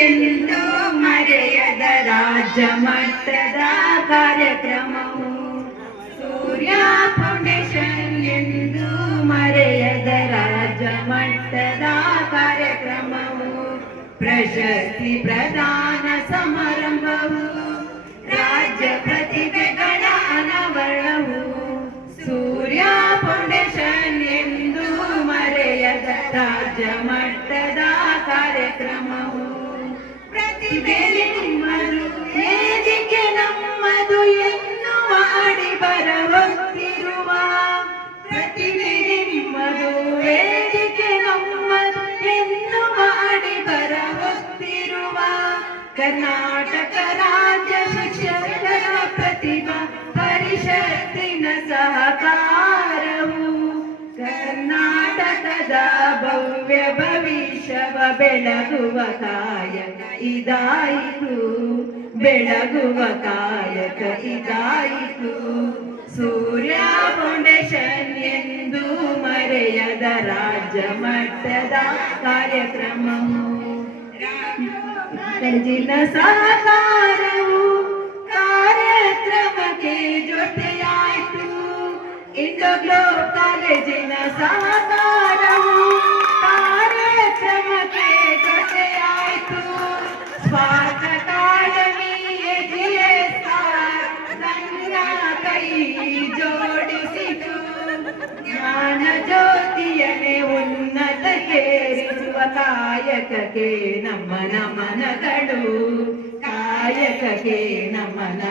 ಎಂದು ಮರೆಯದ ರಾಜ್ಯ ಮಟ್ಟದ ಕಾರ್ಯಕ್ರಮವು ಸೂರ್ಯ ಫೌಂಡೇಶನ್ ಎಂದು ಮರೆಯದ ರಾಜ್ಯ ಮಟ್ಟದ ಕಾರ್ಯಕ್ರಮವು ಪ್ರಶಸ್ತಿ ಪ್ರದಾನ ಸಮಾರಂಭವು ರಾಜ್ಯ ಪ್ರತಿಭೆಗಳ ಅನಾವರಣವು ಸೂರ್ಯ ಫೌಂಡೇಶನ್ ಎಂದು ಮರೆಯದ ರಾಜ್ಯ ಮಟ್ಟದ ಕಾರ್ಯಕ್ರಮವು ಪ್ರತಿಭೆ ನಿಮ್ಮದು ವೇದಿಕೆ ನಮ್ಮದು ಎನ್ನುವ ಅಡಿ ಬರಹೊತ್ತಿರುವ ಪ್ರತಿಭೆ ನಿಮ್ಮದು ವೇದಿಕೆ ನಮ್ಮದು ಎನ್ನುವ ಅಡಿ ಬರಹೊತ್ತಿರುವ ಕರ್ನಾಟಕ ರಾಜ್ಯ ಶಿಕ್ಷಕರ ಪ್ರತಿಭಾ ಪರಿಷತ್ತಿನ ಸಹಕಾರವು ಕರ್ನಾಟಕದ ಭವ್ಯ ಭವಿಷ್ಯವ ಬೆಳಗುವ ಕಾಯಕ ಇದಾಯಿತು ಬೆಳಗುವ ಕಾಯಕ ಇದಾಯಿತು ಸೂರ್ಯ ಫೌಂಡೇಶನ್ ಎಂದು ಮರೆಯದ ರಾಜ್ಯ ಮಟ್ಟದ ಕಾರ್ಯಕ್ರಮವು ಕಾಲೇಜಿನ ಸಹಕಾರವು ಕಾರ್ಯಕ್ರಮಕ್ಕೆ ಜೊತೆಯಾಯಿತು ಇಂಡೋಗ್ಲೋ ಕಾಲೇಜಿನ ಸಹಕಾರವು ಕಾರ್ಯಕ್ರಮಕ್ಕೆ ಜೊತೆಯಾಯಿತು ಸ್ವಾರ್ಥ ಅಕಾಡೆಮಿ ನನ್ನ ಕೈ ಜೋಡಿಸಿತು ಜ್ಞಾನ ಜ್ಯೋತಿಯನ್ನೇ ಉನ್ನತಕ್ಕೇರಿಸುವ ಕಾಯಕಕ್ಕೆ ನಮ್ಮ ನಮನಗಳು ಕಾಯಕಕ್ಕೆ ನಮನ